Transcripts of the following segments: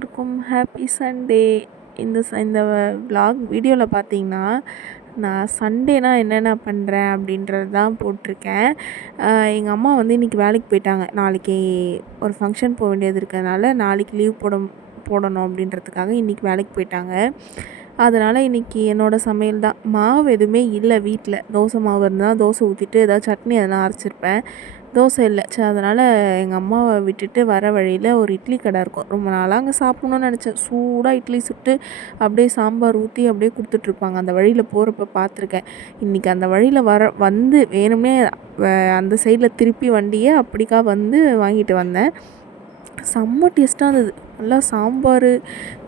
எல்லாருக்கும் happy Sunday. இந்த vlog வீடியோவில் பார்த்தீங்கன்னா, நான் சண்டேனா என்னென்ன பண்ணுறேன் அப்படின்றது தான் போட்டிருக்கேன். எங்கள் அம்மா வந்து இன்றைக்கி வேலைக்கு போயிட்டாங்க. நாளைக்கு ஒரு ஃபங்க்ஷன் போக வேண்டியது இருக்கிறதுனால நாளைக்கு லீவ் போடணும் அப்படின்றதுக்காக இன்றைக்கி வேலைக்கு போயிட்டாங்க. அதனால் இன்றைக்கி என்னோடய சமையல் தான். மாவு எதுவுமே இல்லை வீட்டில். தோசை மாவு இருந்தால் தோசை ஊற்றிட்டு ஏதாவது சட்னி எதனா அரைச்சிருப்பேன். தோசை இல்லை. சரி, அதனால் எங்கள் அம்மாவை விட்டுட்டு வர வழியில் ஒரு இட்லி கடை இருக்கும். ரொம்ப நாளாக அங்கே சாப்பிட்ணுன்னு நினச்சேன். சூடாக இட்லி சுட்டு அப்படியே சாம்பார் ஊற்றி அப்படியே கொடுத்துட்ருப்பாங்க. அந்த வழியில் போகிறப்ப பார்த்துருக்கேன். இன்றைக்கி அந்த வழியில் வந்து வேணுமே அந்த சைடில் திருப்பி வண்டியை அப்படிக்கா வந்து வாங்கிட்டு வந்தேன். செம்ம டேஸ்ட்டாக இருந்தது. நல்லா சாம்பார்,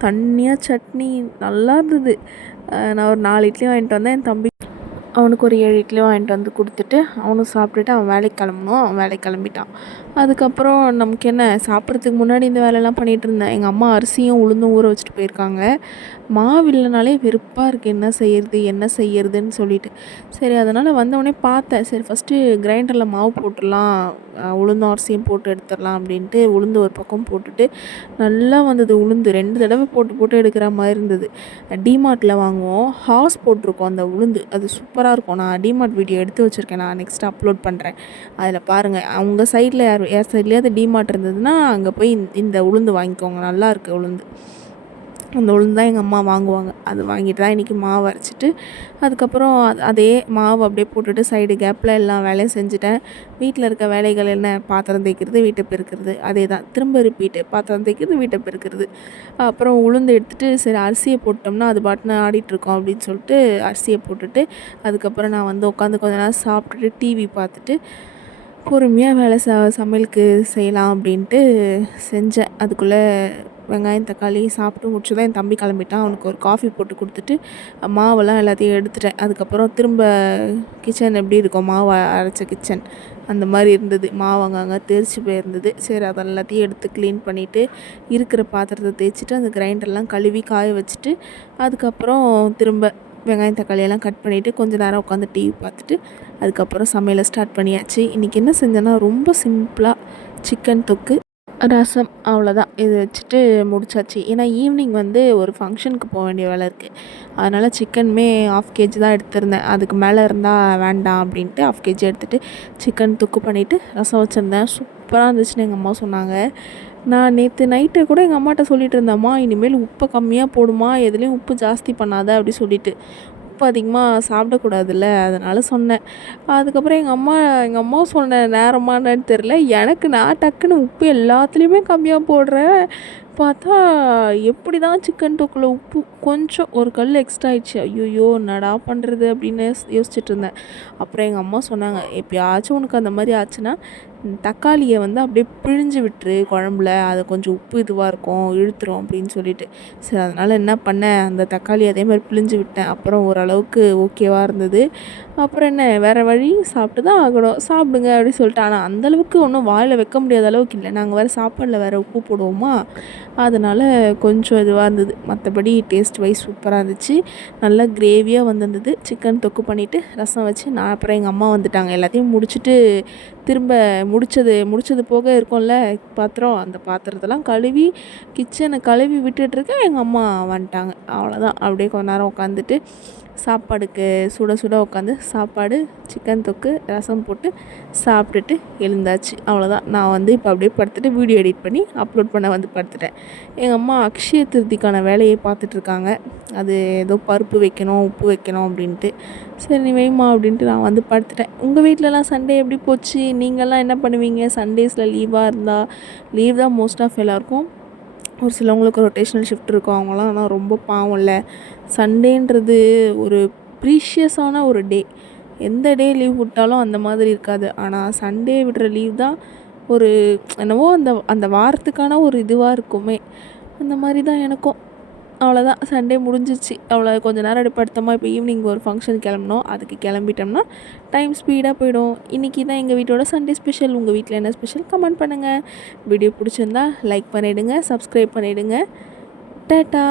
தண்ணியாக சட்னி நல்லா இருந்தது. நான் ஒரு 4 இட்லி வாங்கிட்டு வந்தேன். என் தம்பி அவனுக்கு ஒரு 7 இட்லி வாங்கிட்டு வந்து கொடுத்துட்டு அவனும் சாப்பிட்டுட்டு அவன் வேலைக்கு கிளம்பணும். அவன் வேலைக்கு கிளம்பிட்டான். அதுக்கப்புறம் நமக்கு என்ன, சாப்பிட்றதுக்கு முன்னாடி இந்த வேலையெல்லாம் பண்ணிகிட்டு இருந்தேன். எங்கள் அம்மா அரிசியும் உளுந்தும் ஊற வச்சுட்டு போயிருக்காங்க. மாவு இல்லைனாலே வெறுப்பாக இருக்குது, என்ன செய்யறதுன்னு சொல்லிட்டு. சரி, அதனால் வந்தவொடனே பார்த்தேன். சரி, ஃபஸ்ட்டு கிரைண்டரில் மாவு போட்டுடலாம், உளுந்தும் அரிசியும் போட்டு எடுத்துடலாம் அப்படின்ட்டு உளுந்து ஒரு பக்கம் போட்டுட்டு நல்லா வந்தது. உளுந்து 2 தடவை போட்டு எடுக்கிற மாதிரி இருந்தது. டிமார்ட்டில் வாங்குவோம், ஹாஸ் போட்டிருக்கோம் அந்த உளுந்து. அது சூப்பராக இருக்கும். நான் டிமார்ட் வீடியோ எடுத்து வச்சுருக்கேன். நான் நெக்ஸ்ட் அப்லோட் பண்ணுறேன். அதில் பாருங்கள். அவங்க சைடில் யார் சைட்லேயாவது டிமார்ட் இருந்ததுன்னா அங்கே போய் இந்த உளுந்து வாங்கிக்கோங்க. நல்லாயிருக்கு உளுந்து. அந்த உளுந்து தான் எங்கள் அம்மா வாங்குவாங்க. அது வாங்கிட்டு தான் இன்றைக்கி மாவு அரைச்சிட்டு அதுக்கப்புறம் அதே மாவு அப்படியே போட்டுட்டு சைடு கேப்பில் எல்லா வேலையும் செஞ்சுட்டேன். வீட்டில் இருக்க வேலைகள் என்ன, பாத்திரம் தேய்க்கிறது, வீட்டை பெருக்கிறது, அதே தான் திரும்ப ரிப்பீட்டு. பாத்திரம் தேய்க்கிறது, வீட்டை பெருக்கிறது. அப்புறம் உளுந்து எடுத்துகிட்டு சரி அரிசியை போட்டோம்னா அது பாட்டுன்னு ஆடிட்டுருக்கோம் அப்படின்னு சொல்லிட்டு அரிசியை போட்டுட்டு அதுக்கப்புறம் நான் வந்து உட்காந்து கொஞ்ச நேரம் சாப்பிட்டுட்டு டிவி பார்த்துட்டு பொறுமையாக வேலை சமையலுக்கு செய்யலாம் அப்படின்ட்டு செஞ்சேன். அதுக்குள்ளே வெங்காயம் தக்காளி சாப்பிட்டு முடிச்சு தான் என் தம்பி கிளம்பிட்டான். அவனுக்கு ஒரு காஃபி போட்டு கொடுத்துட்டு மாவெல்லாம் எல்லாத்தையும் எடுத்துட்டேன். அதுக்கப்புறம் திரும்ப கிச்சன் எப்படி இருக்கும், மாவு அரைச்ச கிச்சன் அந்த மாதிரி இருந்தது. மாவு அங்கங்கே தெரிச்சு போயிருந்தது. சரி, அதை எல்லாத்தையும் எடுத்து க்ளீன் பண்ணிவிட்டு இருக்கிற பாத்திரத்தை தேய்ச்சிட்டு அந்த கிரைண்டர்லாம் கழுவி காய வச்சுட்டு அதுக்கப்புறம் திரும்ப வெங்காயம் தக்காளியெல்லாம் கட் பண்ணிவிட்டு கொஞ்சம் நேரம் உட்காந்து டிவி பார்த்துட்டு அதுக்கப்புறம் சமையலை ஸ்டார்ட் பண்ணியாச்சு. இன்றைக்கி என்ன செஞ்சேன்னா ரொம்ப சிம்பிளாக சிக்கன் தொக்கு, ரசம், அவ்வளோதான். இது வச்சுட்டு முடிச்சாச்சு. ஏன்னா ஈவினிங் வந்து ஒரு ஃபங்க்ஷனுக்கு போக வேண்டிய வேலை இருக்குது. அதனால் சிக்கனுமே 1/2 kg தான் எடுத்திருந்தேன். அதுக்கு மேலே இருந்தால் வேண்டாம் அப்படின்ட்டு 1/2 kg எடுத்துகிட்டு சிக்கன் தொக்கு பண்ணிவிட்டு ரசம் வச்சுருந்தேன். சூப்பராக இருந்துச்சுன்னு எங்கள் அம்மா சொன்னாங்க. நான் நேற்று நைட்டு கூட எங்கள் அம்மாட்ட சொல்லிட்டு இருந்தேம்மா, இனிமேல் உப்பை கம்மியாக போடுமா, எதுலேயும் உப்பு ஜாஸ்தி பண்ணாத அப்படி சொல்லிட்டு. உப்பு அதிகமாக சாப்பிடக்கூடாதுல்ல, அதனால் சொன்னேன். அதுக்கப்புறம் எங்கள் அம்மா சொன்ன நேரமானு தெரில, எனக்கு நான் டக்குன்னு உப்பு எல்லாத்துலேயுமே கம்மியாக போடுறேன். பார்த்தா எப்படி தான் சிக்கன் தொக்கில் உப்பு கொஞ்சம் ஒரு கல் எக்ஸ்ட்ரா ஆயிடுச்சு. ஐயோ என்னடா பண்ணுறது அப்படின்னு யோசிச்சுட்டு இருந்தேன். அப்புறம் எங்கள் அம்மா சொன்னாங்க, எப்பயாச்சும் உனக்கு அந்த மாதிரி ஆச்சுன்னா தக்காளியை வந்து அப்படியே பிழிஞ்சு விட்டுரு குழம்புல, அதை கொஞ்சம் உப்பு இதுவாக இருக்கும், இழுத்துரும் அப்படின்னு சொல்லிட்டு. சரி, அதனால் என்ன பண்ணேன், அந்த தக்காளி அதே மாதிரி பிழிஞ்சு விட்டேன். அப்புறம் ஓரளவுக்கு ஓகேவாக இருந்தது. அப்புறம் என்ன, வேறு வழி, சாப்பிட்டு தான் ஆகணும், சாப்பிடுங்க அப்படின்னு சொல்லிட்டு. ஆனால் அந்தளவுக்கு ஒன்றும் வாயில் வைக்க முடியாத அளவுக்கு இல்லை. நாங்கள் வேறு சாப்பாடில் வேறு உப்பு போடுவோமா, அதனால் கொஞ்சம் இதுவாக இருந்தது. மற்றபடி டேஸ்ட் வைஸ் சூப்பராக இருந்துச்சு. நல்லா கிரேவியாக வந்திருந்தது. சிக்கன் தொக்கு பண்ணிவிட்டு ரசம் வச்சு நான் அப்புறம் எங்கள் அம்மா வந்துட்டாங்க. எல்லாத்தையும் முடிச்சுட்டு திரும்ப முடிச்சது போக இருக்கும்ல பாத்திரம், அந்த பாத்திரத்தெல்லாம் கழுவி கிச்சனை கழுவி விட்டுட்டுருக்கேன். எங்கள் அம்மா வந்துட்டாங்க. அவ்வளோதான். அப்படியே கொஞ்ச நேரம் உட்காந்துட்டு சாப்பாடுக்கு சுட உட்காந்து சாப்பாடு, சிக்கன் தொக்கு, ரசம் போட்டு சாப்பிட்டுட்டு எழுந்தாச்சு. அவ்வளோதான். நான் வந்து இப்போ அப்படியே படுத்துட்டு வீடியோ எடிட் பண்ணி அப்லோட் பண்ண வந்து படுத்துட்டேன். எங்கள் அம்மா அக்ஷய திருதிக்கான வேலையை பார்த்துட்ருக்காங்க. அது ஏதோ பருப்பு வைக்கணும், உப்பு வைக்கணும் அப்படின்ட்டு. சரி நீ வைமா அப்படின்ட்டு நான் வந்து படுத்துட்டேன். உங்கள் வீட்டிலலாம் சண்டே எப்படி போச்சு? நீங்கள்லாம் என்ன பண்ணுவீங்க சண்டேஸில்? லீவாக இருந்தால் லீவ் தான் மோஸ்ட் ஆஃப் எல்லாருக்கும். ஒரு சிலவங்களுக்கு ரொட்டேஷ்னல் ஷிஃப்ட் இருக்கும். அவங்களாம் ஆனால் ரொம்ப பாவம் இல்லை. சண்டேன்றது ஒரு ப்ரீஷியஸான ஒரு டே. எந்த டே லீவ் விட்டாலும் அந்த மாதிரி இருக்காது. ஆனால் சண்டே விடுற லீவ் தான் ஒரு என்னவோ அந்த வாரத்துக்கான ஒரு இதுவாக இருக்குமே. அந்த மாதிரி தான் எனக்கும். அவ்வளோதான், சண்டே முடிஞ்சிச்சு. அவ்வளோ கொஞ்சம் நேரம் அப்படி படுத்தோமா. இப்போ ஈவினிங் ஒரு ஃபங்க்ஷன் கிளம்பணும். அதுக்கு கிளம்பிட்டோம்னா டைம் ஸ்பீடாக போயிடும். இன்றைக்கி தான் எங்கள் வீட்டோட சண்டே ஸ்பெஷல். உங்கள் வீட்டில் என்ன ஸ்பெஷல் கமெண்ட் பண்ணுங்கள். வீடியோ பிடிச்சிருந்தா லைக் பண்ணிவிடுங்க, சப்ஸ்கிரைப் பண்ணிவிடுங்க. டாட்டா.